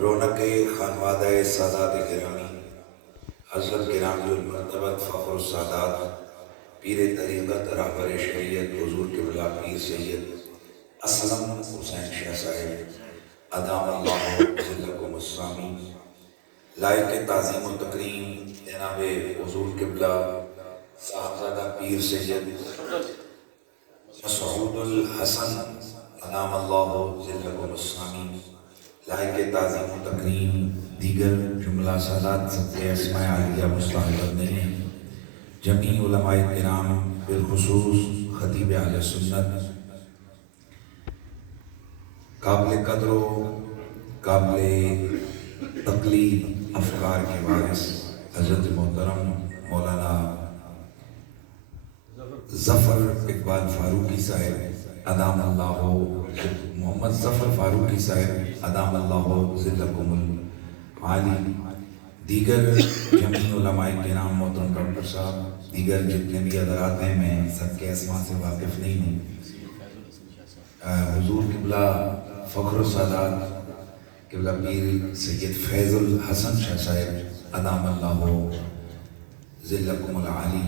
رونق خانوادہ سادات گرامی، حضرت گرامی المرتبت فخر السادات پیر طریقت رہبر شریعت حضور قبلہ پیر سید اسلم حسین شاہ صاحب ادام اللہ ذلکم السامی، لائق تعظیم و تکریم جناب حضور قبلہ صاحبزادہ پیر سید مسعود الحسن ادام اللہ ذلکم السامی، لائق تعظیم و تکریم دیگر جملہ سادات سب اسماء عالیہ مستحضر نہیں، جمیع علماء کرام بالخصوص خطیب اہل سنت، قابل قدر و قابل تقلید افکار کے وارث حضرت محترم مولانا ظفر اقبال فاروقی صاحب ادام اللہ محمد ظفر فاروقی صاحب ادام اللہ ذلکم العالی، دیگر جمیع علماء کرام محترم ڈاکٹر صاحب، دیگر جتنے بھی حضرات ہیں، میں سب کے اسماء سے واقف نہیں ہوں۔ حضور قبلہ فخر السادات قبلہ پیر سید فیض الحسن شاہ صاحب ادام اللہ ذلکم العالی،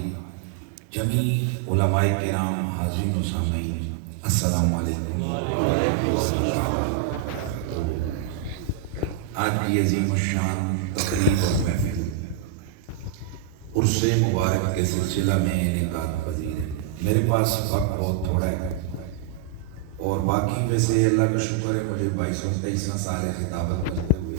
جمیع علماء کرام، حاضرین و سامعین، السلام علیکم۔ آج کی عظیم الشان تقریب اور محفل عرس مبارک کے سلسلہ میں انعقاد پذیر ہے۔ میرے پاس وقت بہت تھوڑا ہے اور باقی ویسے اللہ کا شکر ہے مجھے 22-23 سال خطابت کرتے ہوئے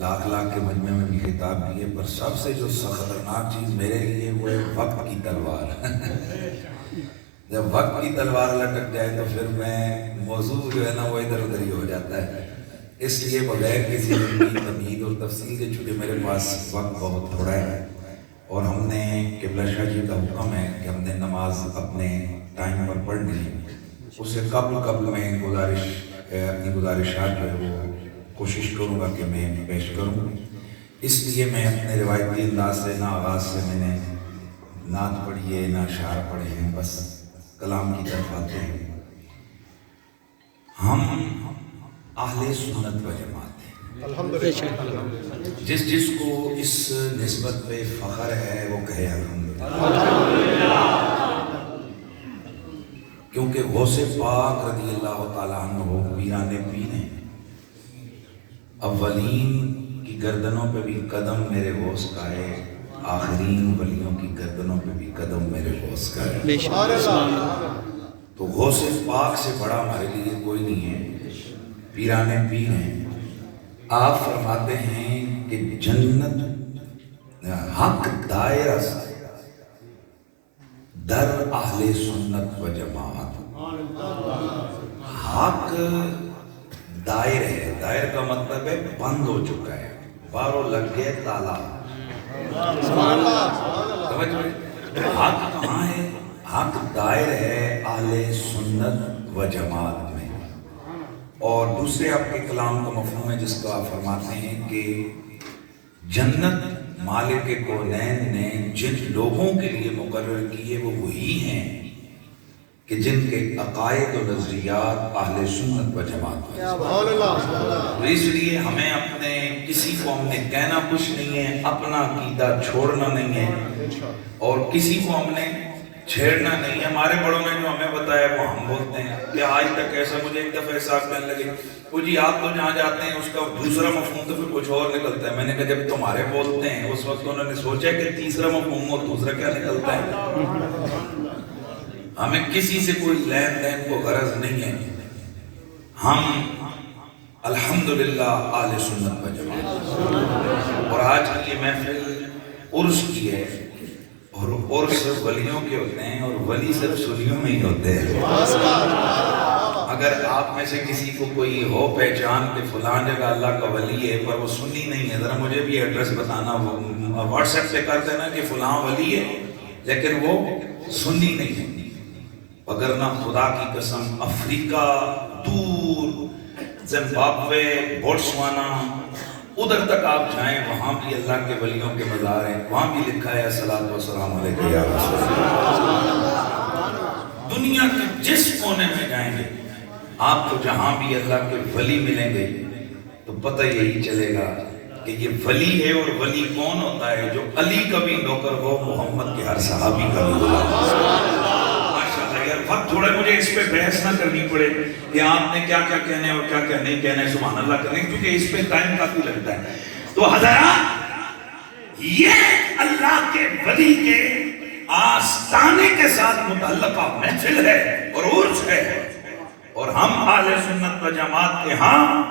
لاکھ کے مجمع میں بھی خطاب کیے، پر سب سے جو خطرناک چیز میرے لیے وہ ہے وقت کی تلوار۔ جب وقت کی تلوار لٹک جائے تو پھر میں موضوع جو ہے نا وہ ادھر ادھر ہی ہو جاتا ہے، اس لیے بغیر کسی تمہید اور تفصیل کے، چونکہ میرے پاس وقت بہت تھوڑا ہے اور ہم نے قبلہ شاہ جی کا حکم ہے کہ ہم نے نماز اپنے ٹائم پر پڑھنی ہے، اس سے قبل میں اپنی گزارشات جو ہے وہ کوشش کروں گا کہ میں پیش کروں، اس لیے میں اپنے روایتی انداز سے نہ آغاز سے میں نے نعت پڑھی ہے نہ اشعار پڑھے ہیں، بس کلام کی طرف آتے ہیں۔ ہم اہل سنت و جماعت ہیں، جس کو اس نسبت پہ فخر ہے وہ کہے الحمدللہ، کیونکہ غوث پاک رضی اللہ تعالیٰ عنہ پیران پیر ہیں۔ اولین کی گردنوں پہ بھی قدم میرے غوث کا ہے، آخرین ولیوں کی گردنوں پہ بھی قدم میرے غوث کا ہے۔ تو غوث پاک سے بڑا ہمارے لیے کوئی نہیں ہے، پیران پیر ہیں۔ آپ فرماتے ہیں کہ جنت حق دائرہ در اہل سنت و جماعت، حق دائر ہے، دائر کا مطلب ہے بند ہو چکا ہے، باروں لگ گئے تالا۔ حق کہاں ہے؟ حق دائر ہے اہل سنت و جماعت میں۔ اور دوسرے آپ کے کلام کا مفہوم ہے جس کو آپ فرماتے ہیں کہ جنت مالک کونین نے جن لوگوں کے لیے مقرر کیے وہ وہی ہیں کہ جن کے عقائد و نظریات اہل سنت و جماعت ہیں۔ تو اس لیے ہمیں اپنے کسی کو ہم نے کہنا کچھ نہیں ہے، اپنا عقیدہ چھوڑنا نہیں ہے اور کسی کو ہم نے چھیڑنا نہیں ہے۔ ہمارے بڑوں نے جو ہمیں بتایا وہ ہم بولتے ہیں کہ آج تک ایسا، مجھے ایک دفعہ احساس کرنے لگے وہ جی آپ تو جہاں جاتے ہیں اس کا دوسرا مفہوم تو پھر کچھ اور نکلتا ہے۔ میں نے کہا جب تمہارے بولتے ہیں اس وقت انہوں نے سوچا کہ تیسرا مفہوم اور دوسرا کیا نکلتا ہے۔ ہمیں کسی سے کوئی لین دین کو غرض نہیں ہے، ہم الحمدللہ اہل سنت و جماعت۔ اور آج کی یہ محفل عرس کی ہے اور عرس ولیوں کے ہوتے ہیں اور ولی صرف سنیوں میں ہی ہوتے ہیں۔ اگر آپ میں سے کسی کو کوئی ہو پہچان کہ فلان جگہ اللہ کا ولی ہے پر وہ سنی نہیں ہے، ذرا مجھے بھی ایڈریس بتانا، واٹس ایپ پہ کر دینا کہ فلاں ولی ہے لیکن وہ سنی نہیں ہے۔ وگرنہ خدا کی قسم افریقہ، دور زمبابوے، بوٹسوانا، ادھر تک آپ جائیں وہاں بھی اللہ کے ولیوں کے مزار ہیں، وہاں بھی لکھا ہے الصلاۃ والسلام علیک یا رسول اللہ۔ دنیا کے جس کونے میں جائیں گے آپ کو جہاں بھی اللہ کے ولی ملیں گے تو پتہ یہی چلے گا کہ یہ ولی ہے. اور ولی کون ہوتا ہے؟ جو علی کا بھی نوکر ہو، محمد کے ہر صحابی کا بھی غلام. ماشاءاللہ یار، وقت تھوڑا مجھے اس پہ بحث نہ کرنی پڑے کہ آپ نے کیا کیا کہنا ہے اور کیا کیا نہیں کہنا ہے، سبحان اللہ کرنے، کیونکہ اس پہ ٹائم کافی لگتا ہے. تو حضرات، یہ اللہ کے ولی کے آستانے کے ساتھ متعلقہ محفل ہے اور عرس ہے. اور ہم اہل سنت و جماعت کے ہاں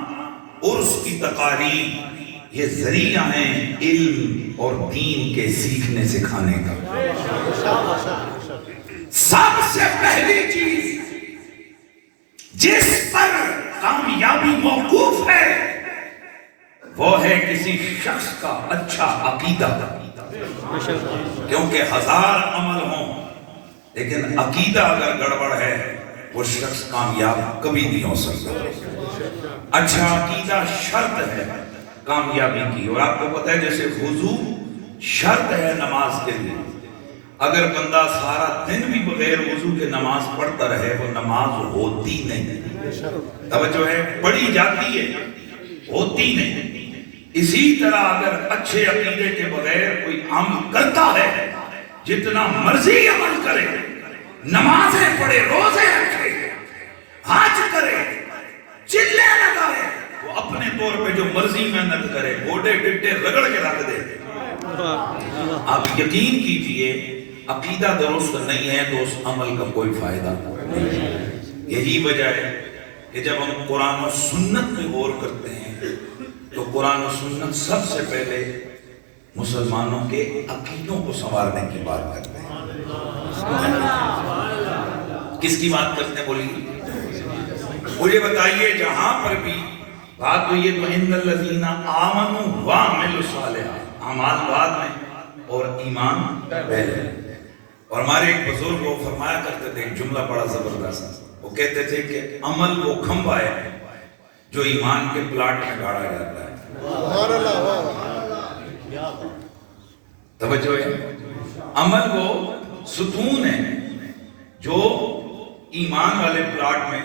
عرس کی تقاریب یہ ذریعہ ہیں علم اور دین کے سیکھنے سکھانے کا. سب سے پہلی چیز جس پر کامیابی موقوف ہے وہ ہے کسی شخص کا اچھا عقیدہ. کیونکہ ہزار عمل ہوں لیکن عقیدہ اگر گڑبڑ ہے وہ شخص کامیاب کبھی نہیں ہو سکتا. اچھا عقیدہ شرط ہے کامیابی کی. اور آپ کو پتہ ہے جیسے وضو شرط ہے نماز کے لیے، اگر بندہ سارا دن بھی بغیر وضو کے نماز پڑھتا رہے وہ نماز ہوتی نہیں. توجہ ہے، پڑھی جاتی ہے، ہوتی نہیں. اسی طرح اگر اچھے عقیدے کے بغیر کوئی عمل کرتا ہے، جتنا مرضی عمل کرے، نمازیں پڑھے، روزے رکھے، حج کرے، چلے لگائے، وہ اپنے طور پہ جو مرضی محنت کرے، گوڑے ڈٹے رگڑ کے رکھ دے. آپ یقین کیجئے عقیدہ درست نہیں ہے تو اس عمل کا کوئی فائدہ نہیں. یہی وجہ ہے کہ جب ہم قرآن و سنت میں غور کرتے ہیں تو قرآن و سنت سب سے پہلے مسلمانوں کے عقیدوں کو سنوارنے کی بات کرتے ہیں. کس کی بات کرتے ہیں بولیے؟ مجھے بتائیے جہاں پر بھی بات ہوئی ہے تو ان الذین آمنوا وعملوا الصالحات، اعمال بعد میں اور ایمان پہلے. اور ہمارے ایک بزرگ وہ فرمایا کرتے تھے، ایک جملہ بڑا زبردست، وہ کہتے تھے کہ عمل وہ کھمبا ہے جو ایمان کے پلاٹ میں گاڑا جاتا ہے. توجہ ہے، عمل وہ ستون ہے جو ایمان والے پلاٹ میں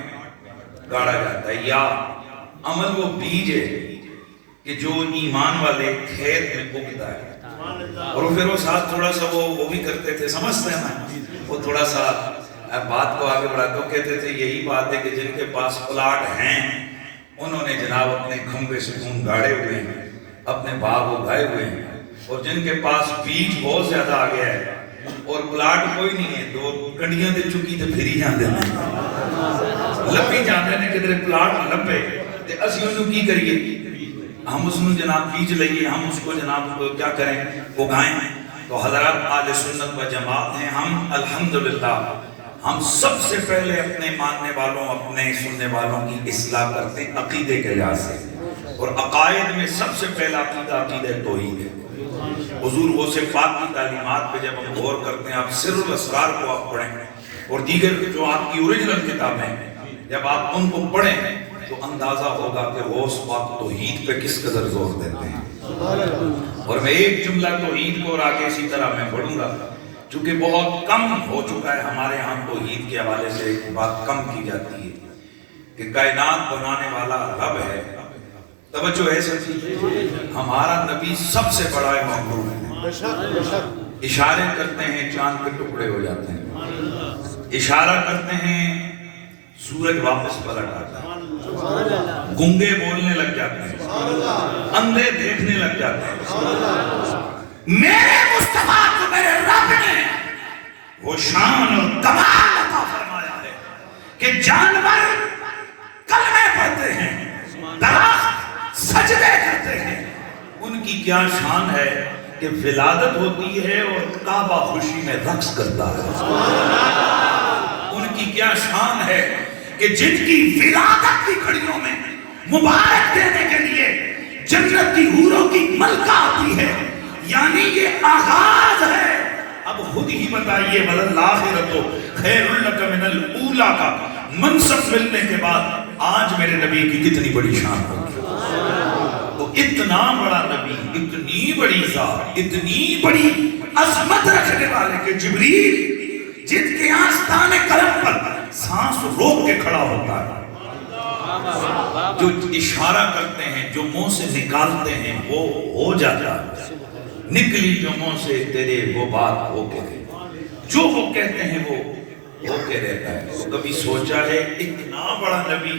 گاڑا جاتا ہے، یا عمل وہ بیج ہے کہ جو ایمان والے کھیت میں اگتا ہے. اور پھر وہ ساتھ تھوڑا سا وہ بھی کرتے تھے، سمجھتے ہیں نا، وہ تھوڑا سا بات کو آگے بڑھاتے وہ کہتے تھے یہی بات ہے کہ جن کے پاس پلاٹ ہیں انہوں نے جناب اپنے کھمبے ستون گاڑے ہوئے ہیں، اپنے باغ اگائے ہوئے ہیں. اور جن کے پاس بیج بہت زیادہ آ گیا ہے اور پلاٹ کوئی نہیں ہے، دو کنڈیاں دے چکی تو پھر ہی جاندے ہیں، لپی جاندے ہیں، کدھر پلاٹ لپے تے اسی انہوں کی کریے، ہم اس میں جناب بیج لئیے، ہم اس کو جناب کیا کریں، اگائیں. تو حضرات اہل سنت و جماعت ہیں ہم، الحمدللہ ہم سب سے پہلے اپنے ماننے والوں، اپنے سننے والوں کی اصلاح کرتے ہیں عقیدے کے لحاظ سے. اور عقائد میں سب سے پہلا عقیدہ عقیدہ توحید ہے. حضور غوث پاک کی تعلیمات پہ جب ہم غور کرتے ہیں، آپ سر الاسرار کو آپ پڑھیں اور دیگر جو آپ کی اوریجنل کتابیں ہیں، جب آپ ان کو پڑھیں تو اندازہ ہوگا کہ غوث پاک توحید پہ کس قدر زور دیتے ہیں. اور میں ایک جملہ توحید کو اور آگے اسی طرح میں پڑھوں گا، چونکہ بہت کم ہو چکا ہے ہمارے ہاں توحید کے حوالے سے ایک بات کم کی جاتی ہے کہ کائنات بنانے والا رب ہے. توجہ ہے سچی، ہمارا نبی سب سے بڑا مخلوق ہے. اشارے کرتے ہیں چاند کے ٹکڑے ہو جاتے ہیں، اشارہ کرتے ہیں سورج واپس پلٹ آتا ہے، گنگے بولنے لگ جاتے ہیں، اندھے دیکھنے لگ جاتے ہیں. میرے مصطفیٰ کو میرے رب نے وہ شان اور کمال عطا فرمایا ہے کہ جانور کلمے پڑھتے ہیں، درخت سجدے کرتے ہیں. ان کی کیا شان ہے کہ ولادت ہوتی ہے اور کعبہ خوشی میں رقص کرتا ہے. ان کی کیا شان ہے کہ جن کی ولادت کی گھڑیوں میں مبارک دینے کے لیے جنت کی حوروں کی ملکہ آتی ہے، یعنی یہ آغاز ہے. اب خود ہی بتائیے وَلَلْآخِرَةُ خَيْرٌ لَكَ مِنَ الْأُولَىٰ کا منصب ملنے کے بعد آج میرے نبی کی کتنی بڑی شان ہوگی. تو اتنا بڑا نبی، اتنی بڑی ذات، اتنی بڑی عظمت رکھنے والے کہ جبریل جن کے آستانے قلم پر سانس روک کے کھڑا ہوتا ہے، جو اشارہ کرتے ہیں، جو منہ سے نکالتے ہیں وہ ہو جاتا ہے، نکلی جو منہ سے تیرے وہ بات ہو کے رہے، جو وہ کہتے ہیں وہ ہو کے رہتا ہے۔ تو کبھی سوچا ہے اتنا بڑا نبی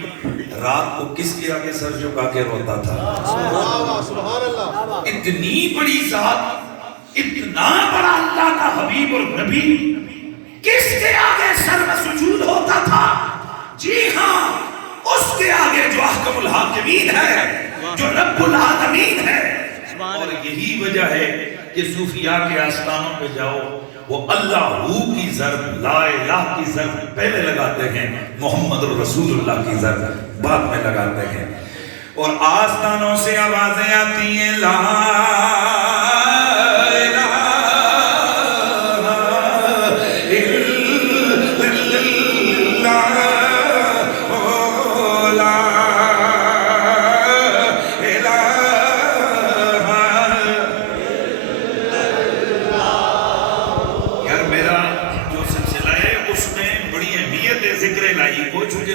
رات کو کس کے آگے سر جھکا کے روتا تھا؟ اتنی بڑی ذات، اتنا بڑا اللہ کا حبیب اور نبی کس کے آگے سر میں سجود ہوتا تھا؟ جی ہاں، اس کے آگے جو احکم الحاکمین ہے، جو رب العالمین ہے۔ اور یہی وجہ ہے کہ صوفیاء کے آستانوں پہ جاؤ، وہ اللہ کی ضرب، لا الہ کی ضرب پہلے لگاتے ہیں، محمد رسول اللہ کی ضرب بعد میں لگاتے ہیں، اور آستانوں سے آوازیں آتی ہیں لا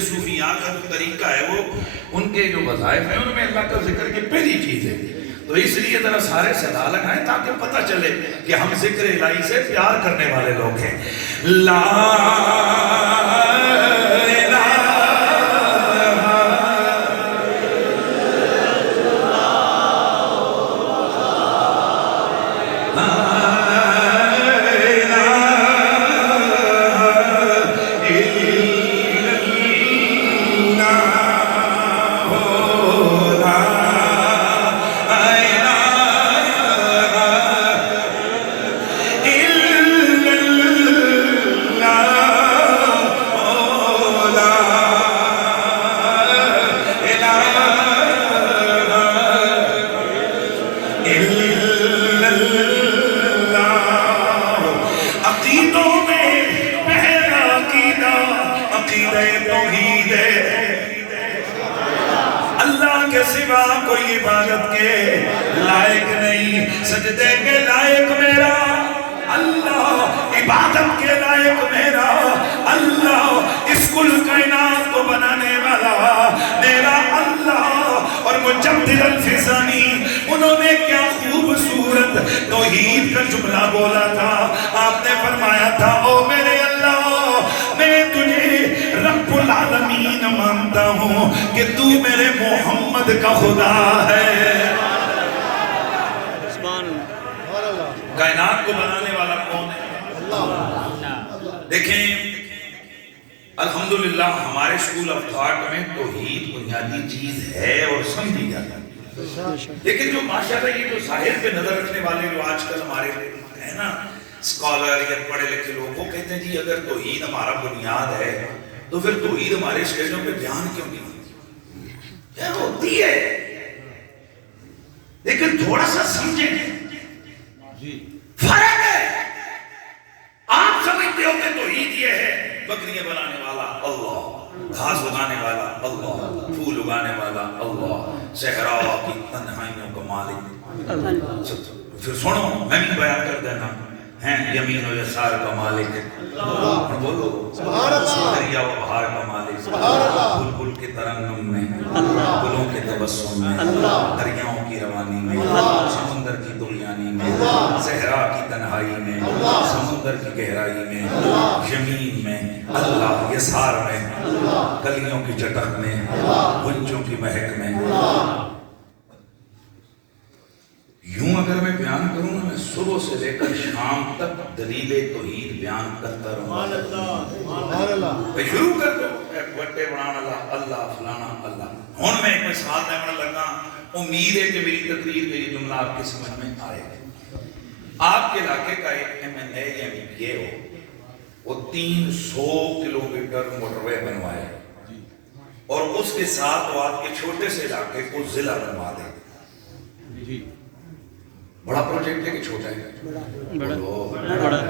صوفیاء کا جو طریقہ ہے، وہ ان کے جو وظائف ہیں ان میں اللہ کا ذکر کی پہلی چیز ہے۔ تو اس لیے ذرا سارے صدا لگائیں تاکہ پتہ چلے کہ ہم ذکر الہی سے پیار کرنے والے لوگ ہیں۔ لا سوا کوئی عبادت کے لائق نہیں، سجدے کے لائق میرا اللہ، عبادت کے لائق میرا اللہ، اس کل کائنات کو بنانے والا میرا اللہ۔ اور مجدد الفسانی، انہوں نے کیا خوبصورت توحید کا جملہ بولا تھا۔ آپ نے فرمایا تھا او میرے اللہ، میں تجھے رب العالمین مانتا ہوں کہ تو میرے محمد کا خدا ہے۔ کائنات کو بنانے والا کون ہے؟ دیکھیں الحمدللہ ہمارے اسکول آف تھاٹ میں توحید بنیادی چیز ہے اور سمجھی جاتی ہے، لیکن جو ماشاءاللہ یہ جو ظاہر پہ نظر رکھنے والے جو آج کل ہمارے ہیں نا اسکالر یا پڑھے لکھے لوگ، وہ کہتے ہیں جی اگر توحید ہمارا بنیاد ہے تو پھر توحید ہمارے اسٹیجوں پہ بیان کیوں نہیں ہوتی؟ کیا ہوتی ہے، لیکن تھوڑا سا سمجھیں گے فرق ہے۔ آپ سمجھتے ہو کہ توحید یہ ہے بکریاں بنانے والا اللہ، گھاس اگانے والا اللہ، پھول اگانے والا اللہ، صحرا کی تنہائیوں کا مالک۔ پھر سنو میں بھی بیان کر دینا، ہیں یمین و یسار کا مالک اللہ، بولو دریا و بہار کا مالک اللہ، بلبل کے ترنم میں، گلوں کے تبسم میں، دریاؤں کی روانی میں، سمندر کی دریانی میں، صحرا کی تنہائی میں، سمندر کی گہرائی میں، زمین میں اللہ، یسار میں کلیوں کی چٹک میں، گنجوں کی مہک میں۔ یوں اگر میں بیان کروں نا، میں صبح سے لے کر شام تک دلیل توحید بیان کرتا رہوں۔ میں شروع کر دوں وٹے بنانا اللہ، اللہ فلانا اللہ۔ ہون میں ایک مثال دینا لگا، امید ہے کہ میری تقریر میری جملہ آپ کے سمجھ میں آئے گا۔ آپ کے علاقے کا ایک MLA یا MPA ہو، وہ 300 کلومیٹر موٹر وے بنوائے اور اس کے ساتھ وہ آپ کے چھوٹے سے علاقے کو ضلع بنوا دے۔ بڑا پروجیکٹ ہے کہ چھوٹا ہے؟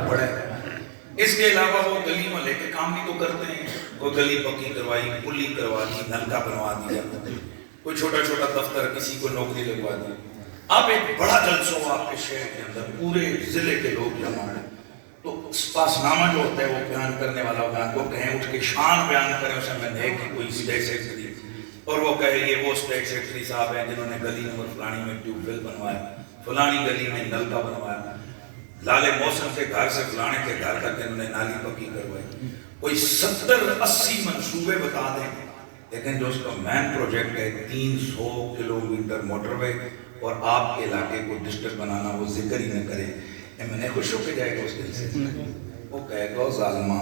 بڑا ہے۔ اس کے علاوہ وہ گلی محلے کے کام بھی تو کرتے ہیں، کوئی گلی پکی کروائی، پلی کروا دی، نلکا بنوا دیا، کوئی چھوٹا چھوٹا دفتر کسی کو نوکری لگوا دی۔ اب ایک بڑا جلسہ ہو آپ کے شہر کے اندر، پورے ضلع کے لوگ جمع ہیں، تو پاسنامہ جو ہوتا ہے وہ بیان کرنے والا بیان کو کہیں اٹھ کے شان بیان کریں، اسے میں نے کہ کوئی سیدھے سے کری، اور وہ کہے یہ وہ اسٹیٹ سیکرٹری صاحب ہیں جنہوں نے گلی نمبر فلانی میں ٹیوب ویل بنوایا، فلانی گلی میں نل کا بنوایا، لالے موسم کے گھر سے فلانے کے گھر تک انہوں نے نالی پکی کروائی، کوئی 70-80 منصوبے بتا دیں، لیکن جو اس کا مین پروجیکٹ ہے 300 کلومیٹر موٹر وے اور آپ کے علاقے کو ڈسٹرکٹ بنانا، وہ ذکر ہی نہ کرے، میں نے خوش ہو کے جائے گا اس دل سے؟ وہ کہے گا ظالمہ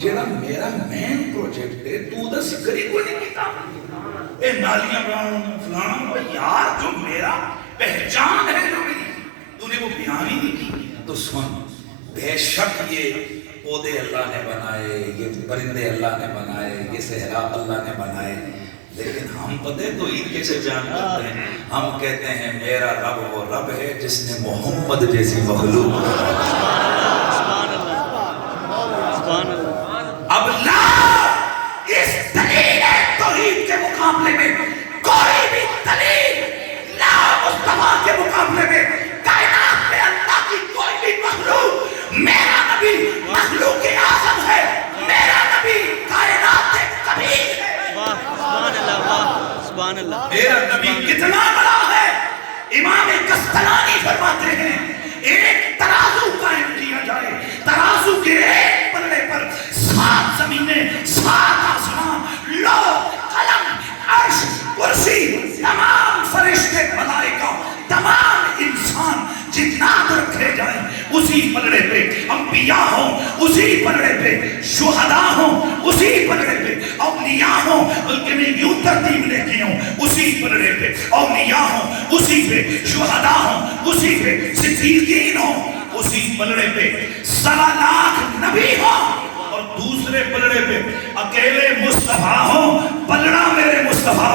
جیڑا میرا مین پروجیکٹ ہے تو دا ذکر ہی کوئی نہیں کیتا، اے نالیاں بنانا فلانا، یار جو میرا پہچان ہے جو میری تو نے وہ بیان ہی نہیں کی۔ تو سن، بے شک یہ پودے اللہ نے بنائے، یہ پرندے اللہ نے بنائے، یہ صحرا اللہ نے بنائے، لیکن ہم پتہ تو عید کیسے بیان کرتے ہیں؟ ہم کہتے ہیں میرا رب وہ رب ہے جس نے محمد جیسی مخلوق اب لا اس دلیل توحید کے مقابلے میں کوئی بھی دلیل لا مصطفیٰ کے مقابلے میں کائنات میں اللہ کی کوئی بھی مخلوق، میرا نبی مخلوق اعظم ہے، میرا نبی کائنات کبیر ہے، سبحان اللہ سبحان اللہ، میرا نبی کتنا بڑا ہے۔ امام کستلانی فرماتے ہیں ایک ترازو قائم کیا جائے، ترازو کے ایک پلڑے پر 7 زمینیں، 7 آسمان، لوح قلم عرش کرسی، تمام فرشتے ملائکہ، تمام انسان جنات رکھے جائیں اسی پلڑے پہ، انبیاء ہوں اسی پلڑے پہ، شہداء ہوں اسی پلڑے پہ، اولیاء ہوں، بلکہ میں یوں ترتیب لے کے ہوں اسی پلڑے پہ، اولیاء ہوں اسی پہ، شہداء ہوں اسی پہ، صدیقین ہوں اسی پلڑے پہ، 1.25 لاکھ نبی ہوں اور دوسرے پلڑے پہ اکیلے مصطفیٰ ہوں، پلڑا میرے مصطفیٰ